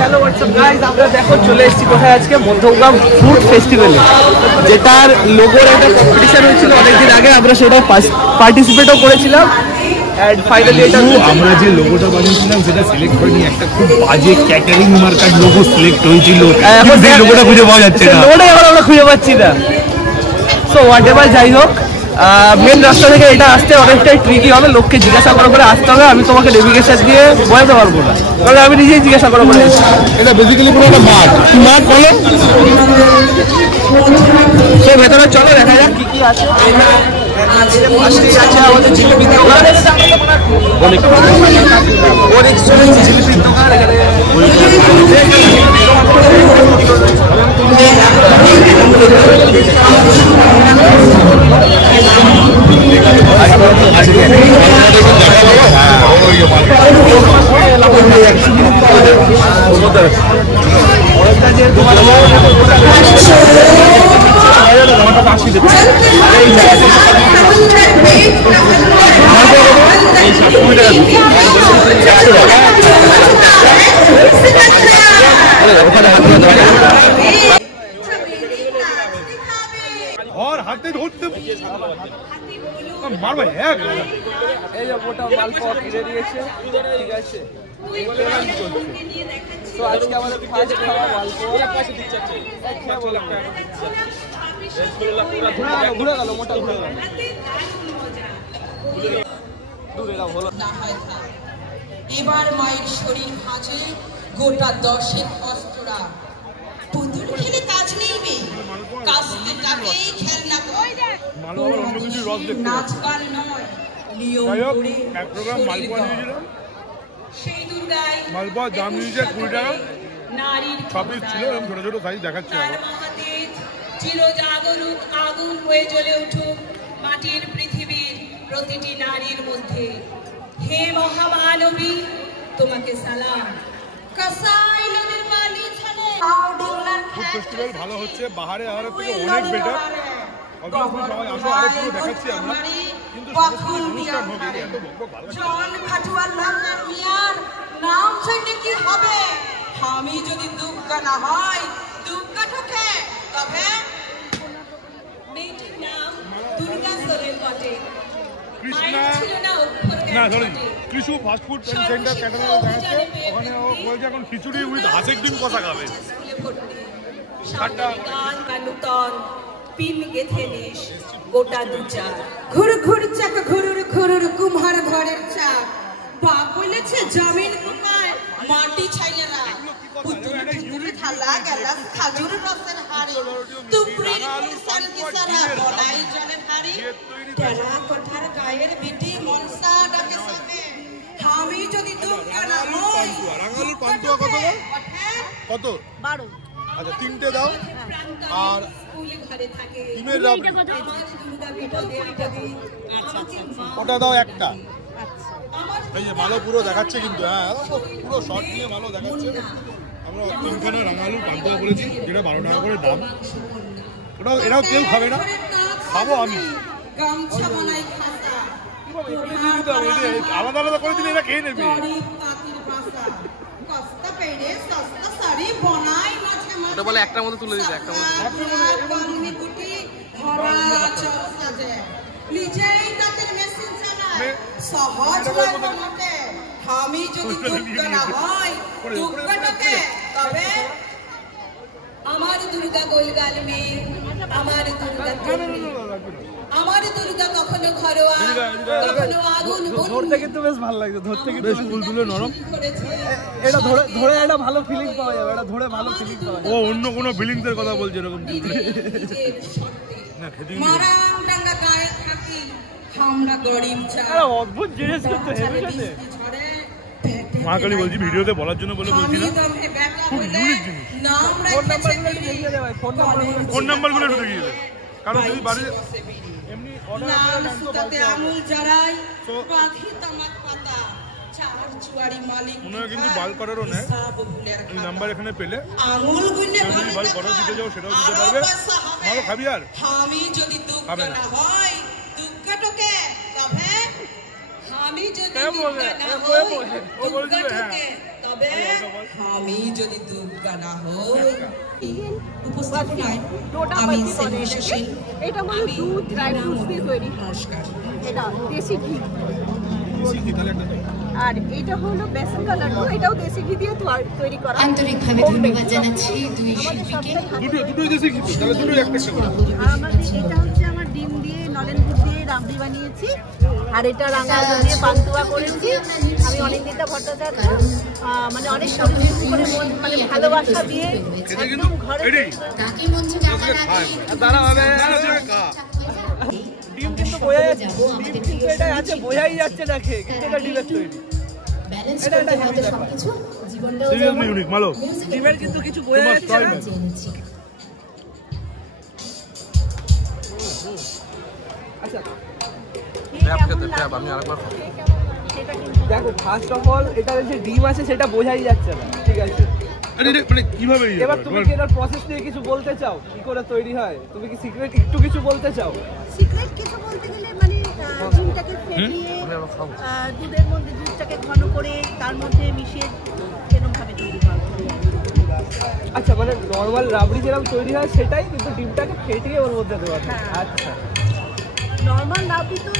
Hello WhatsApp guys, আমরা দেখো চলে এসেছি কোথায় আজকে মধ্যমগ্রাম ফুড ফেস্টিভ্যালে, যেটার লোগোর একটা কম্পিটিশন হয়েছিল অনেকদিন আগে, আমরা সেটা পার্টিসিপেটও করেছিলাম। এন্ড ফাইনালি এটা আমরা যে লোগোটা বানিয়েছিলাম সেটা সিলেক্ট হয়নি, একটা খুব বাজে ক্যাটারিং মার্কার লোগো সিলেক্ট হয়েছিল। এখন সেই লোগোটা খুঁজে পাওয়া যাচ্ছে না, লোগোটা এখন আমরা খুঁজে পাচ্ছি না। সো হোয়াট এভার, যাই হোক, মেন রাস্তা থেকে এটা আসতে অনেকটাই ট্রিকি হবে, লোককে জিজ্ঞাসা করে আসতে হবে। আমি তোমাকে নেভিগেশন দিয়ে বোঝাতে পারবো না, কারণ আমি নিজেই জিজ্ঞাসা করে এটা বেসিক্যালি পুরো একটা মাঠ। মাঠ বলো, সে ভেতরে চলো দেখা যাক কি কি আছে। আছে আমাদের জিলিপির দোকান, অনেক জিলিপির দোকান এখানে। और हाथे धरते मारबो এক এই যে মোটা মালপোয়া কিনে নিয়েছে, ঠিক আছে। তো আজকে আমাদের ফার্স্ট খাওয়া মালপোয়া পাশে দিচ্ছে, ঘুরে গেল মোটা, ঘুরে গেল এবার মায়ের শরীর ভাঁজে গোটা 10 অস্ত্ররা। পুতুল খেলে কাজ নেই বে, কাস্তে টাকেই খেলনা কই নাচ গান নয়, নিয়ম করে এক প্রোগ্রাম মালপোয়া নিয়েছিলাম। সেই দুর্গায় মালপোয়া দাম নিয়েছে 20 টাকা, নারীর 26 ছিল, এরকম ছোট ছোট সাইজ দেখাচ্ছে। তার মহাতে চিরজাগরুক আগুন হয়ে জ্বলে উঠুক মাটির পৃথিবীর প্রতিটি নারীর মধ্যে। হে মহামানবী, তোমাকে সালাম। কসাই নদীর পানি ছাড়ে ফুড ফেস্টিভ্যাল ভালো হচ্ছে, বাহারে আহারের থেকে অনেক বেটার। অবভিয়াসলি সবাই আসো, আরো পুরো দেখাচ্ছি আমরা, কিন্তু অনুষ্ঠান হবে এত বকবক ভালো লাগছে। জন খাটুয়ার লাখের মিয়ার নাম শুনে কি হবে? আমি যদি দুর্গা না হয়, দুর্গা ঠকে, তবে মেয়েটির নাম দুর্গা সরেল বটে। কৃষ্ণা না sorry Krishu fast food centre catering দেখাচ্ছে, ওখানে ও বলছে এখন খিচুড়ি উইথ হাঁসের ডিম কষা খাবে। পিন গেথে নিস গোটা দুচা, ঘুর ঘুর চাক ঘুরুর ঘুরুর কুম্হার ঘরের চাক। বাপ বলেছে জমিন কুমায় মাটি ছাইলেরা, পুতুল পুতুল থালা গেলাস খাজুর রসের হাড়ি, তুপরির মিশন কিসারা বলাই জলের হাড়ি। টেরা কোঠার গায়ের বিটি মনসা ডাকে সবে। আমি যদি দুর্গা না হই, রাঙালুর পান্তুয়া কত কত? 12। আচ্ছা 3টে দাও, আর ডিমের রাবড়ি ওটা দাও একটা। এই যে মালো পুরো দেখাচ্ছে কিন্তু, হ্যাঁ পুরো শর্ট নিয়ে মালো দেখাচ্ছে। আমরা 3খানা রাঙালুর পান্তুয়া বলেছি, যেটা 12 টাকা করে দাম। ওটাও এরাও কেউ খাবে না, খাবো আমি। আলাদা আলাদা করে দিলে এরা খেয়ে নেবে। ওটা বলে একটার মতো তুলে দিতে, একটা মতো আমি যদি দুর্গা না হয়, দুর্গাটাকে তবে আমার দুর্গা গোলগাল মেয়ে, আমার দুর্গা আমার দুর্গা কখনো ঘরোয়া, কখনো আগুন। ধরতে কিন্তু বেশ ভালো লাগছে, ধরতে কিন্তু বেশ ফুলগুলো নরম। এটা ধরে ধরে একটা ভালো ফিলিং পাওয়া যাবে, এটা ধরে ভালো ফিলিং পাওয়া যাবে। ও অন্য কোনো ফিলিংস এর কথা বলছে এরকম না, খেতে মারাংডাঙ্গা গায়ে থাকি আমরা গরিব চা। অদ্ভুত জিনিস কিন্তু হেভি খেতে। মা কালী বলছি ভিডিওতে বলার জন্য বলে বলছি না, খুব ইউনিক জিনিস। ফোন নাম্বারগুলো একটু দেখিয়ে দেবে, কারণ যদি বাড়ি এমনি আমুল জড়াই পাখি তামাক পাতা চার চুয়ারি মালিক ওনারা কিন্তু বাল করারও নেয়। এই নাম্বার এখানে পেলে আমুল গুনে বাল করার দিতে যাও সেটাও দিতে পারবে। ভালো খাবি আর আমি যদি দুর্গা না হয়, দুর্গা টোকে তবে আমি যদি দুর্গা না হই, দুর্গা টোকে তবে তবে আমি যদি দুর্গা না হই উপস্থাপনায় আমি সেনবিশেষীল এটা মানে দুধ ড্রাই ফ্রুটস দিয়ে তৈরি। নমস্কার। এটা দেশি ঘি। আর এটা হলো বেসন লাড্ডু, এটাও দেশি ঘি দিয়ে তৈরি করা। আন্তরিকভাবে ধন্যবাদ জানাচ্ছি দুই শিল্পীকে। দুটোই দেশি ঘি, তাহলে দুটোই একটা করে। আমাদের এটা হচ্ছে আমার ডিম দিয়ে নলেন গুড় দিয়ে রাবড়ি বানিয়েছি, আর এটা রাঙা আলু দিয়ে পান্তুয়া করেছি। আমি অনিন্দিতা ভট্টাচার্য, মানে অনেক পরিশ্রম করে মানে ভালোবাসা দিয়ে একদম ঘরে কাকি মঞ্চে যাওয়ার আগে ডিম কিন্তু বোঝা যাচ্ছে, ডিম কিন্তু এটা আছে বোঝাই যাচ্ছে না খেয়ে, কিন্তু এটা ডিমের তৈরি। ব্যালেন্স করতে হবে সবকিছু, জীবনটাও সিরিয়াসলি ইউনিক মালো। ডিমের কিন্তু কিছু বোঝা যাচ্ছে না। আচ্ছা দেখো, ফার্স্ট অফ অল এটা যে ডিম আছে সেটা বোঝাই যাচ্ছে না, ঠিক আছে? মানে কিভাবে এবার তুমি কি এর প্রসেস নিয়ে কিছু বলতে চাও, কি করে তৈরি হয়? তুমি কি সিক্রেট একটু কিছু বলতে চাও? সিক্রেট কিছু বলতে গেলে মানে ডিমটাকে ফেটিয়ে দুধের মধ্যে দুধটাকে ঘন করে তার মধ্যে মিশিয়ে এরকম ভাবে তৈরি করা। আচ্ছা, মানে নরমাল রাবড়ি যেরকম তৈরি হয় সেটাই, কিন্তু ডিমটাকে ফেটিয়ে ওর মধ্যে দেওয়া হয়। আচ্ছা, নরমাল রাবড়ি তো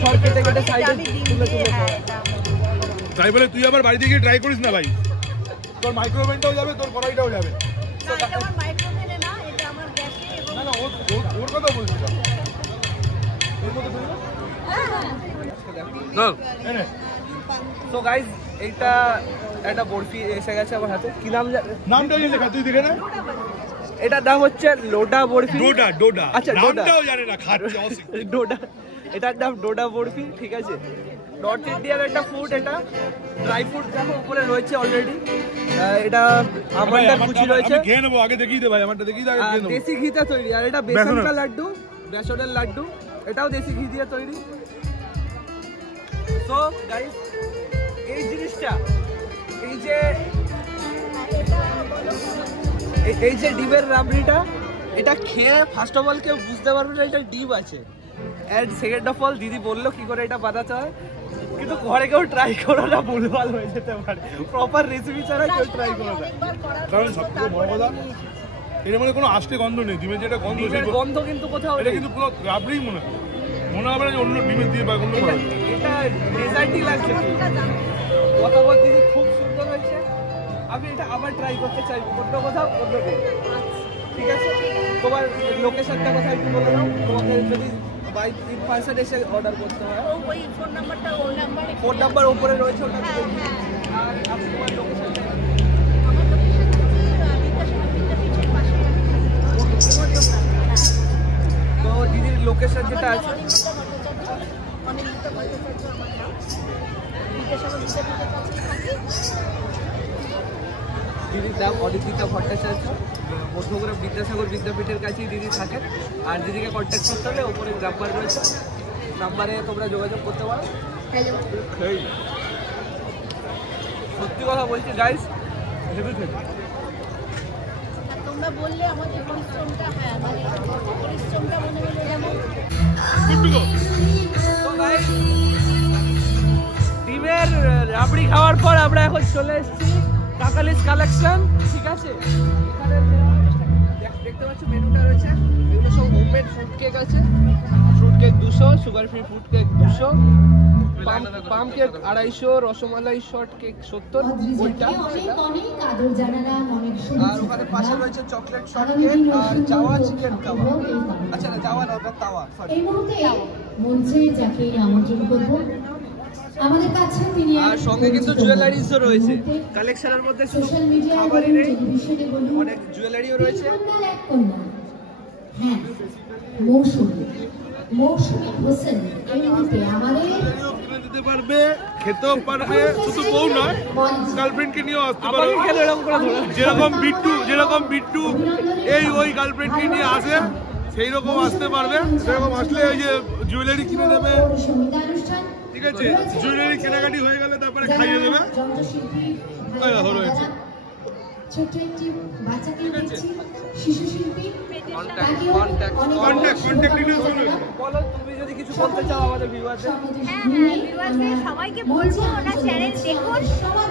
সর কেটে কেটে সাইডে তুলে তুলে। তাই বলে তুই আবার বাড়িতে গিয়ে ট্রাই করিস না ভাই, তোর মাইক্রোওভেনটাও যাবে, তোর কড়াইটাও যাবে। না, এটা আমার মাইক্রোওভেনে না, এটা আমার গ্যাসে। এবং না না, ওর কথা বলছিলাম। তো গাইজ, এইটা একটা বরফি এসে গেছে আমার হাতে। কি নাম? নামটা লেখা, তুই দেখে না। এটার নাম হচ্ছে লোডা বরফি। ডোডা। আচ্ছা, নামটাও জানে না, খাচ্ছে ডোডা। এটার নাম ডোডা বরফি, ঠিক আছে? নর্থ ইন্ডিয়ার একটা ফুড, এটা ড্রাই ফ্রুট দেখো উপরে রয়েছে অলরেডি। এটা আমারটা কুচি রয়েছে। আমি খেয়ে নেবো, আগে দেখিয়ে দে ভাই, আমারটা দেখিয়ে দে, আগে খেয়ে নেবো। দেশি ঘিতে তৈরি। আর এটা বেসনের লাড্ডু, বেসনের লাড্ডু, এটাও দেশি ঘি দিয়ে তৈরি। তো গাইস, এই জিনিসটা, এই যে ডিমের রাবড়িটা, এটা খেয়ে ফার্স্ট অফ অল কেউ বুঝতে পারবে না এটা ডিম আছে। অ্যান্ড সেকেন্ড অফ অল দিদি বললো কি করে এটা বানাতে হয়, কিন্তু ঘরে কেউ ট্রাই করো না, ভুলভাল হয়ে যেতে পারে। প্রপার রেসিপি ছাড়া কেউ ট্রাই করো না। কারণ সবথেকে বড় কথা, এর মধ্যে কোনো আষ্টে গন্ধ নেই। ডিমের যেটা গন্ধ, ডিমের গন্ধ কিন্তু কোথাও এটা কিন্তু পুরো রাবড়িই মনে হয়, মনে হবে না যে অন্য ডিমের দিয়ে বা অন্য করা হয়েছে। এটা ডেজার্টই লাগছে। কথা বল দিদি, খুব সুন্দর হয়েছে। আমি এটা আবার ট্রাই করতে চাই, অন্য কোথাও অন্য দিন, ঠিক আছে? তোমার লোকেশনটা কোথায় একটু বলে দাও, তোমাকে যদি বাই ইন পার্সন এসে অর্ডার করতে হয়। ওই ফোন নাম্বারটা, ওই নাম্বারে ফোন নাম্বার উপরে রয়েছে, ওটা দিয়ে দিন। আর আপনি তোমার লোকেশনটা? আমার লোকেশন হচ্ছে বিদ্যাসাগর বিদ্যাপীঠের পাশে। তো দিদির লোকেশন যেটা আছে, অনিন্দিতা ভট্টাচার্য আমার নাম। বিদ্যাসাগর বিদ্যাপীঠের কাছে থাকি। দিদির নাম অনিন্দিতা ভট্টাচার্য, মধ্যগ্রাম বিদ্যাসাগর বিদ্যাপীঠের কাছেই দিদি থাকেন। আর দিদিকে কন্ট্যাক্ট করতে হলে ওপরে নাম্বার রয়েছে, নাম্বারে তোমরা যোগাযোগ করতে পারো। সত্যি কথা বলছি গাইস, হেভি থেকে তোমরা বললে আমাদের পরিশ্রমটা, হ্যাঁ মানে পরিশ্রমটা মনে হলো যেমন। তো গাইস, ডিমের রাবড়ি খাওয়ার পর আমরা এখন চলে এসেছি কাকালিস কালেকশন, ঠিক আছে? এখানে দেখতে পাচ্ছ মেনুটা রয়েছে, এগুলো সব হোমমেড ফ্রুট কেক আছে। Fruit cake 200, sugar free fruit cake 200, পাম কেক 250, রসমালাই শর্ট কেক 70, ওইটা সেটা। আর ওখানে পাশে রয়েছে চকলেট শর্ট কেক আর জাওয়া চিকেন কাবাব। আচ্ছা না, জাওয়া না, ওটা তাওয়া, সরি। এই মুহূর্তে মঞ্চে যাকে আমন্ত্রণ করব, আমাদের কাছে তিনি আর সঙ্গে কিন্তু জুয়েলারিজও রয়েছে। কালেকশনের মধ্যে শুধু খাবারই নেই, অনেক জুয়েলারিও রয়েছে। হ্যাঁ, মৌসুমী হোসেন এই মুহূর্তে আমাদের দিতে পারবে, খেতেও পারবে, শুধু বউ নয়, গার্লফ্রেন্ডকে নিয়েও আসতে পারবে। যেরকম বিট্টু এই ওই গার্লফ্রেন্ডকে নিয়ে আসে, সেই রকম আসতে পারবে। সেরকম আসলে ওই যে জুয়েলারি কিনে দেবে, ঠিক আছে? জুয়েলারি কেনাকাটি হয়ে গেলে তারপরে খাইয়ে দেবে। ছোট্ট একটি বাচ্চাকে দেখছি, শিশু শিল্পী, তাকেও অনেক বলো তুমি যদি কিছু বলতে চাও আমাদের ভিউয়ারদের। ভিউয়ারদের সবাইকে বলবো ওনার চ্যানেল দেখুন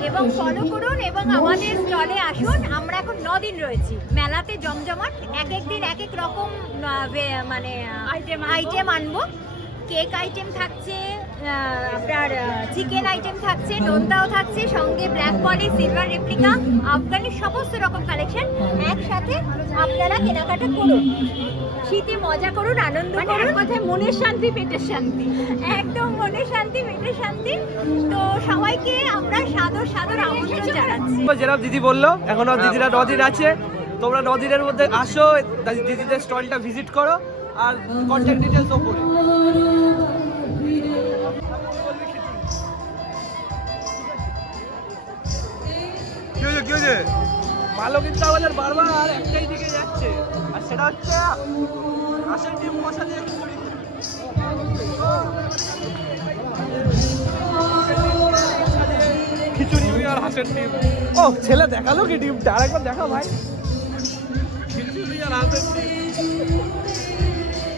এবং ফলো করুন এবং আমাদের স্টলে আসুন। আমরা এখন 9 দিন রয়েছি মেলাতে জমজমাট, এক এক দিন এক এক রকম মানে আইটেম আনবো। কেক আইটেম থাকছে, আপনার চিকেন আইটেম থাকছে, নোনতাও থাকছে, সঙ্গে ব্ল্যাক পলি, সিলভার রেপ্লিকা, আফগানি সমস্ত রকম কালেকশন একসাথে। আপনারা কেনাকাটা করুন, শীতে মজা করুন, আনন্দ করুন, কথায় মনের শান্তি পেটের শান্তি, একদম মনের শান্তি পেটের শান্তি। তো সবাইকে আমরা সাদর আমন্ত্রণ জানাচ্ছি। যেরকম দিদি বললো এখনো দিদিরা 9 দিন আছে, তোমরা 9 দিনের মধ্যে আসো, দিদিদের স্টলটা ভিজিট করো আর কন্ট্যাক্ট ডিটেলস ওপরে। কি হয়েছে? মালও কিন্তু আমাদের বারবার একটাই দিকে যাচ্ছে, আর সেটা হচ্ছে হাঁসের ডিম কষা দিয়ে খিচুড়ি আর হাঁসের ডিম। ও ছেলে দেখালো কি ডিমটা? আরেকবার দেখা ভাই, খিচুড়ি আর হাঁসের ডিম।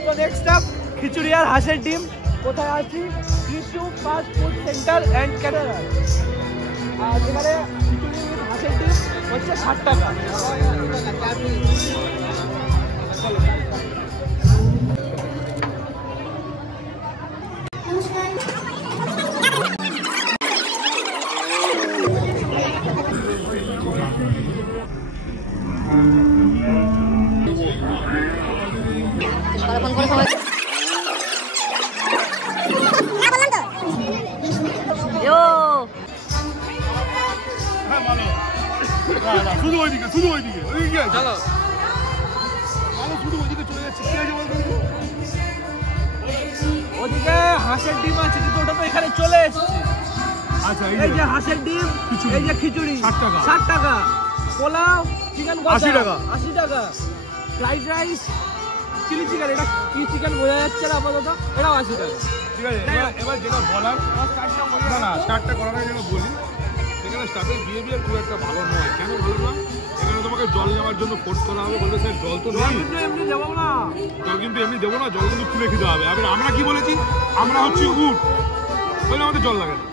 তো নেক্সট আপ খিচুড়ি আর হাঁসের ডিম কোথায় আছি? Trishu fast food centre and caterer. আর এখানে খিচুড়ি হাঁসের ডিম হচ্ছে 60 টাকা। শুধু ওইদিকে চলো, শুধু ওইদিকে চলে যাচ্ছে। ওদিকে হাঁসের ডিম আছে কিন্তু ওটা তো এখানে চলে এসেছে। আচ্ছা এই যে হাঁসের ডিম, এই যে খিচুড়ি 60 টাকা, পোলাও চিকেন 80 টাকা, 80 টাকা, ফ্রাইড রাইস চিলি চিকেন, এটা কি চিকেন বোঝা যাচ্ছে না আপাতত, এটাও 80 টাকা। ঠিক আছে। এবার যেটা বলার না স্টার্টটা করার আগে যেটা বলি, এখানে স্টাফের বিহেভিয়ার খুব একটা ভালো নয়। কেন ভালো না? এখানে তোমাকে জল নেওয়ার জন্য ফোর্স করা হবে, বলবে স্যার জল তো নেই, এমনি দেবো না, জল কিন্তু এমনি দেবো না, জল কিন্তু খুলে খেতে হবে। আবার আমরা কি বলেছি, আমরা হচ্ছে উট, বলে আমাদের জল লাগে না।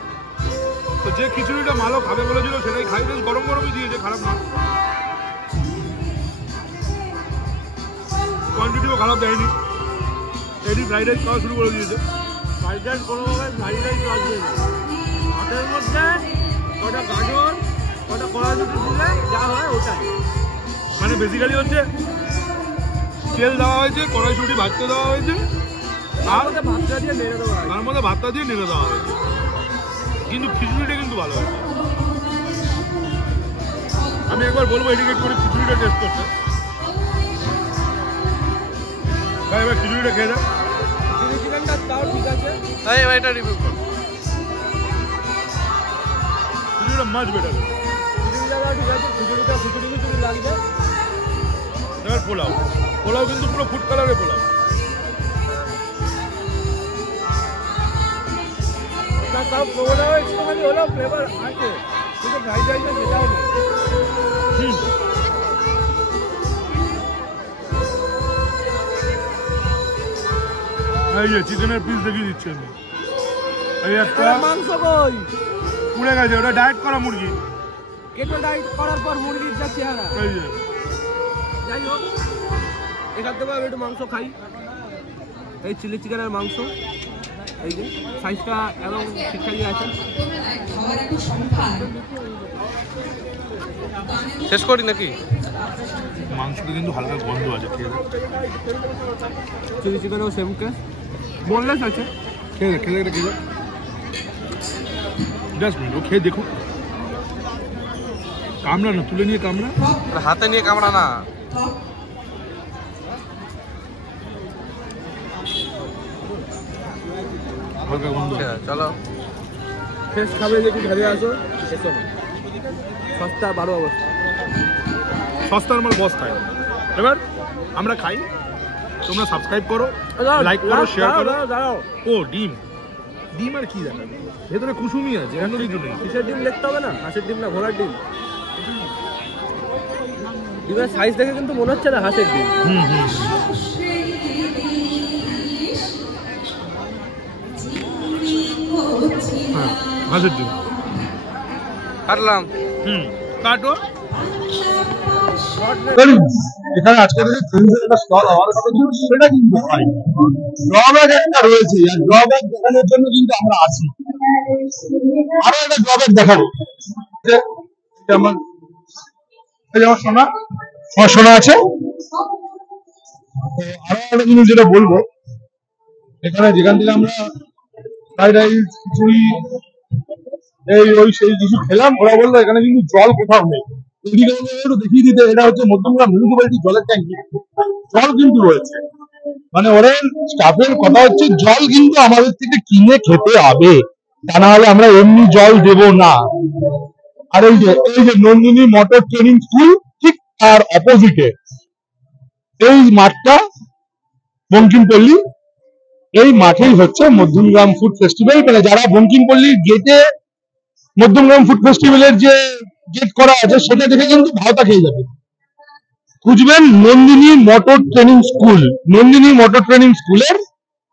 তো যে খিচুড়িটা ভালো খাবে বলেছিল সেটাই খাই, বেশ গরম গরমই দিয়েছে, খারাপ না, কোয়ান্টিটিও খারাপ দেয়নি। এটি ফ্রাইড রাইস খাওয়া শুরু করে দিয়েছে। ফ্রাইড রাইস কোনোভাবে ফ্রাইড রাইস আসবে না, ভাতের মধ্যে কটা গাজর কটা কড়াইশুঁটি দিলে যা হয় ওটাই। মানে বেসিক্যালি হচ্ছে তেল দেওয়া হয়েছে, কড়াইশুঁটি ভাজতে দেওয়া হয়েছে, আর ভাতটা দিয়ে নেড়ে দেওয়া হয়। তার মধ্যে ভাতটা দিয়ে নেড়ে দেওয়া হয়েছে। কিন্তু খিচুড়িটা কিন্তু ভালো হয়েছে। আমি একবার বলবো এদিকে করে খিচুড়িটা টেস্ট করতে। ভাই এবার খিচুড়িটা খেয়ে যাক। চিলি চিকেনটা তাও ঠিক আছে, তাই এবার এটা রিভিউ কর। খিচুড়িটা মাছ বেটার। খিচুড়িটা ঠিক আছে, খিচুড়ি লাগবে। এবার পোলাও কিন্তু পুরো ফুড কালারের পোলাও। তাও পোলাও একটুখানি হলেও ফ্লেভার আছে, কিন্তু ফ্রাইড রাইসে সেটাও নেই। এই যে চিকেনের পিস দেখিয়ে দিচ্ছি আমি। এই একটা মাংস কই পুড়ে গেছে, ওটা ডায়েট করা মুরগি। কেটো ডায়েট করার পর মুরগির যা চেহারা। এই যে যাই হোক, এখান থেকে আমি একটু মাংস খাই। এই চিলি চিকেনের মাংস, এই যে সাইজটা এবং ঠিকঠাকই আছে। শেষ করি নাকি? মাংসটা কিন্তু হালকা গন্ধ আছে, খেয়ে দেখ। চিলি চিকেনও সেম কে বোনলেস আছে। খেয়ে দেখ, খেয়ে দেখ, খেয়ে দেখ। জাস্ট মিনিট, ও খেয়ে দেখো। কামড়া না, তুলে নিয়ে কামড়া। হাতে নিয়ে কামড়া না। হালকা গন্ধ। চলো ফ্রেশ খাবে যদি ঘরে আসো, এসো না। সস্তা 12 অবস্থা, সস্তার মাল বস্তায়। এবার আমরা খাই, তোমরা সাবস্ক্রাইব করো, লাইক করো, শেয়ার করো। দাঁড়াও, ও ডিম আর কি দেখাবে? ভেতরে কুসুমি আছে, এখনো কিছু নেই। কিসের ডিম দেখতে হবে না? হাঁসের ডিম না ঘোড়ার ডিম? ডিমের সাইজ দেখে কিন্তু মনে হচ্ছে না হাঁসের ডিম। হাঁসের ডিম কাটলাম। কাটো। এখানে আজকে একটা স্টল আমার সেটা কিন্তু ড্রব্যাক একটা রয়েছে, আর ড্রব্যাক দেখানোর জন্য কিন্তু আমরা আছি। আরো একটা ড্রব্যাক দেখাবো। আমার সোনা, আমার সোনা আছে। আরো একটা জিনিস যেটা বলবো, এখানে যেখান থেকে আমরা ফ্রাইড রাইস, খিচুড়ি, ওই সেই কিছু খেলাম, ওরা বললো এখানে কিন্তু জল কোথাও নেই। একটু দেখিয়ে দিতে, এটা হচ্ছে মধ্যমগ্রাম মিউনিসিপ্যালিটি জলের ট্যাঙ্কি, জল কিন্তু রয়েছে। মানে ওরা স্টাফের কথা হচ্ছে জল কিন্তু আমাদের থেকে কিনে খেতে হবে, তা না হলে আমরা এমনি জল দেব না। আর এই যে নন্দিনী মোটর ট্রেনিং স্কুল ঠিক তার অপোজিটে এই মাঠটা বঙ্কিমপল্লী, এই মাঠেই হচ্ছে মধ্যমগ্রাম ফুড ফেস্টিভ্যাল। মানে যারা বঙ্কিমপল্লীর গেটে মধ্যমগ্রাম ফুড ফেস্টিভ্যালের যে গেট করা আছে সেটা দেখে কিন্তু ভাওতা খেয়ে যাবে। খুঁজবেন Nandini motor training school, Nandini motor training স্কুলের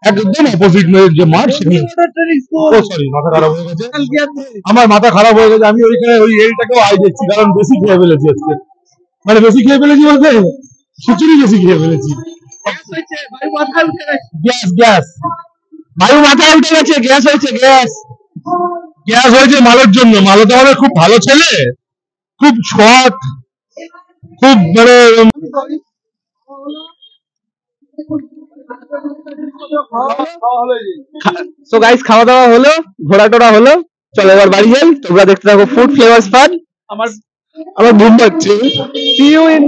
একদম অপোজিট যে মাঠ, সরি মাথা খারাপ হয়ে গেছে, আমার মাথা খারাপ হয়ে গেছে। আমি ওইখানে ওই এলটাকেও আই দেখছি, কারণ বেশি খেয়ে ফেলেছি আজকে। মানে বেশি খেয়ে ফেলেছি বলতে খিচুড়ি বেশি খেয়ে ফেলেছি। গ্যাস গ্যাস বায়ু মাথায় উঠে গেছে, গ্যাস হয়েছে, গ্যাস হয়েছে মালের জন্য। মালো তো আমাদের খুব ভালো ছেলে, খুব সৎ, খুব মানে সো গাইস খাওয়া দাওয়া হলো, ঘোরা টোরা হলো, চলো এবার বাড়ি যাই। তোমরা দেখতে থাকো ফুড ফ্লেভারস ফান। আমার ঘুম পাচ্ছে। C you in